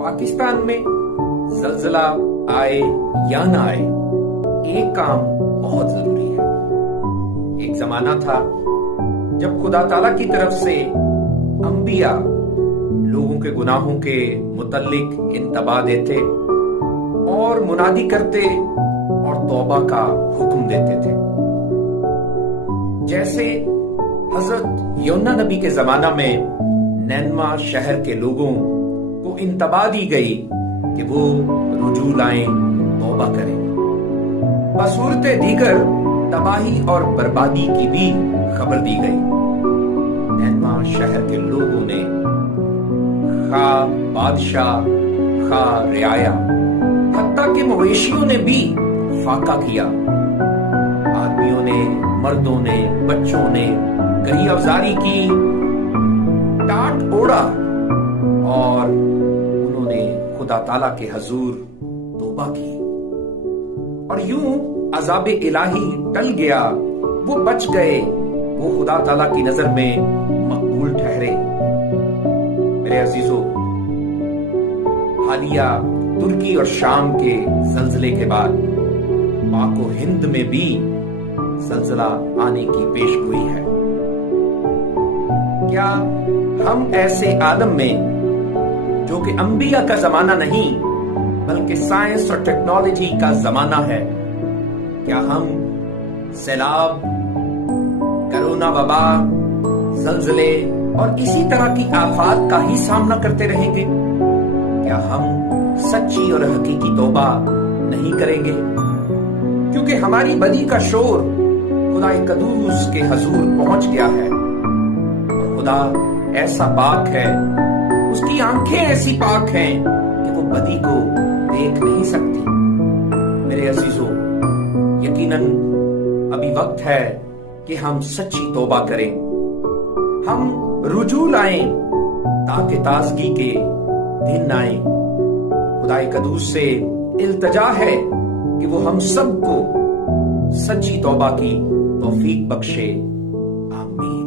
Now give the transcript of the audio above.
पाकिस्तान में जल्जला आए या ना आए, एक काम बहुत जरूरी है। एक जमाना था जब खुदा ताला की तरफ से अंबिया लोगों के गुनाहों के मुतल्लिक इंतबा देते और मुनादी करते और तौबा का हुक्म देते थे। जैसे हजरत योना नबी के जमाना में नैनवा शहर के लोगों को इंतबा दी गई कि वो रुजू लाएं, तौबा करें। बसूरत दीगर तबाही और बर्बादी की भी खबर दी गई। नैनवा शहर के लोगों ने खा बादशाह खा रियाया हत्ता के मवेशियों ने भी फाका किया। आदमियों ने, मर्दों ने, बच्चों ने गरी अवजारी की, टाट ओढ़ा और उन्होंने खुदा ताला के हजूर तौबा की। और यूं अजाब इलाही टल गया, वो बच गए, वो खुदा ताला की नजर में मकबूल ठहरे। मेरे अजीजों, हालिया तुर्की और शाम के जल्जले के बाद पाको हिंद में भी जल्जला आने की पेशगोई है। क्या हम ऐसे आलम में जो कि अंबिया का जमाना नहीं बल्कि साइंस और टेक्नोलॉजी का जमाना है, क्या हम सैलाब, कोरोना वबा, जल्जले और इसी तरह की आफात का ही सामना करते रहेंगे? क्या हम सच्ची और हकीकी तौबा नहीं करेंगे? क्योंकि हमारी बदी का शोर खुदा कदूस के हजूर पहुंच गया है और खुदा ऐसा पाक है, उसकी आंखें ऐसी पाक हैं कि वो बदी को देख नहीं सकती। मेरे अजीजों, यकीनन अभी वक्त है कि हम सच्ची तौबा करें, हम रुजू लाएं ताकि ताजगी के दिन आए। खुदाए कदूस से इल्तजा है कि वो हम सबको सच्ची तौबा की तौफीक बख्शे। आमीन।